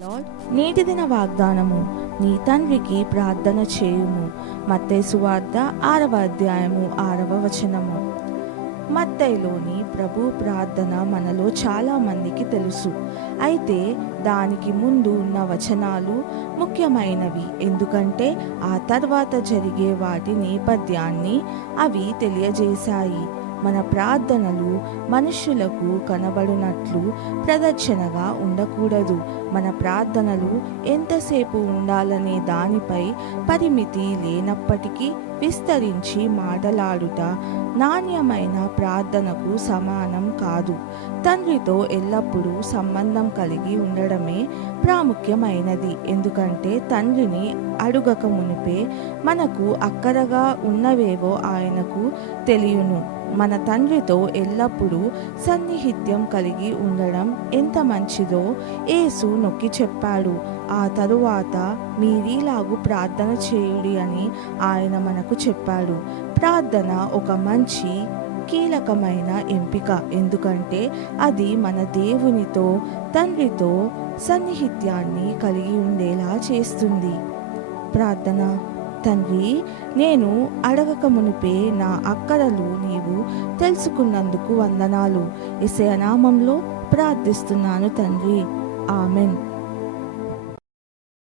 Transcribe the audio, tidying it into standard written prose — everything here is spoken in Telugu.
లార్డ్. నేటి దిన వాగ్దానము. నీ తండ్రికి ప్రార్థన చేయుము. మత్తయి సువార్త 6వ అధ్యాయము 6వ వచనము. మత్తయిలోని ప్రభు ప్రార్థన మనలో చాలా మందికి తెలుసు. అయితే దానికి ముందు ఉన్న వచనాలు ముఖ్యమైనవి. ఎందుకంటే ఆ తర్వాత జరిగే వాటి నేపథ్యాన్ని అవి తెలియజేశాయి. మన ప్రార్థనలు మనుషులకు కనబడినట్లు ప్రదర్శనగా ఉండకూడదు. మన ప్రార్థనలు ఎంతసేపు ఉండాలనే దానిపై పరిమితి లేనప్పటికీ విస్తరించి మాటలాడుట నాణ్యమైన ప్రార్థనకు సమానం కాదు. తండ్రితో ఎల్లప్పుడూ సంబంధం కలిగి ఉండడమే ప్రాముఖ్యమైనది. ఎందుకంటే తండ్రిని అడుగక మునిపే మనకు అక్కరగా ఉన్నవేవో ఆయనకు తెలియను. మన తండ్రితో ఎల్లప్పుడూ సన్నిహిత్యం కలిగి ఉండడం ఎంత మంచిదో యేసు నొక్కి చెప్పాడు. ఆ తరువాత మీరీలాగు ప్రార్థన చేయుడి అని ఆయన మనకు చెప్పాడు. ప్రార్థన ఒక మంచి కీలకమైన ఎంపిక. ఎందుకంటే అది మన దేవునితో తండ్రితో సన్నిహిత్యాన్ని కలిగి ఉండేలా చేస్తుంది. ప్రార్థన. తండ్రి, నేను అడగక మునిపే నా అక్కరలు నీవు తెలుసుకున్నందుకు వందనాలు. యేసయ్య నామంలో ప్రార్థిస్తున్నాను తండ్రి. ఆమెన్.